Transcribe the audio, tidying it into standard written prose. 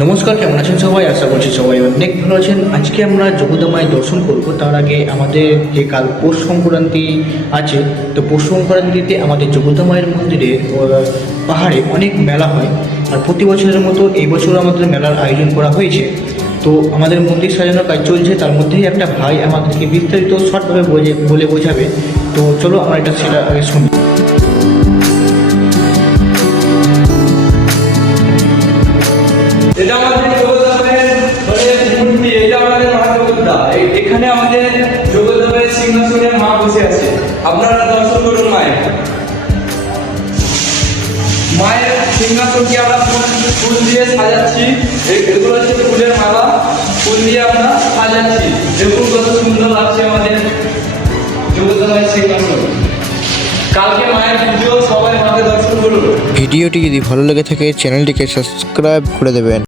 নমস্কার, কেমন আছেন সবাই? আশা করছি সবাই অনেক ভালো আছেন। আজকে আমরা জগদমায় দর্শন করব। তার আগে আমাদের যে কাল পৌষ সংক্রান্তি আছে, তো পৌষ সংক্রান্তিতে আমাদের জগদমায়ের মন্দিরে পাহাড়ে অনেক মেলা হয়। আর প্রতি বছরের মতো এই বছর আমাদের মেলার আয়োজন করা হয়েছে। তো আমাদের মন্দির সাজানোর কাজ চলছে, তার মধ্যেই একটা ভাই আমাদেরকে বিস্তারিত শর্টভাবে বলে বোঝাবে। তো চলো আমরা সেটা আগে শুনি। এটা আমাদের জগদ্ধামের মূর্তি, এটা আমাদের মহাদেবতা। এখানে আমাদের জগদ্ধামের সিংহাসনে মা বসে আছে। আপনারা দর্শন করুন মায়ের সিংহাসনকে আমরা ফুল দিয়ে সাজাচ্ছি। এগুলো হচ্ছে ফুলের মালা, ফুল দিয়ে আমরা সাজাচ্ছি। দেখুন কত সুন্দর লাগছে আমাদের জগদ্ধামের সিংহাসন। কালকে মায়ের পুজো, সবাই মাকে দর্শন করুন। ভিডিওটি যদি ভালো লেগে থাকে চ্যানেলটিকে সাবস্ক্রাইব করে দেবেন।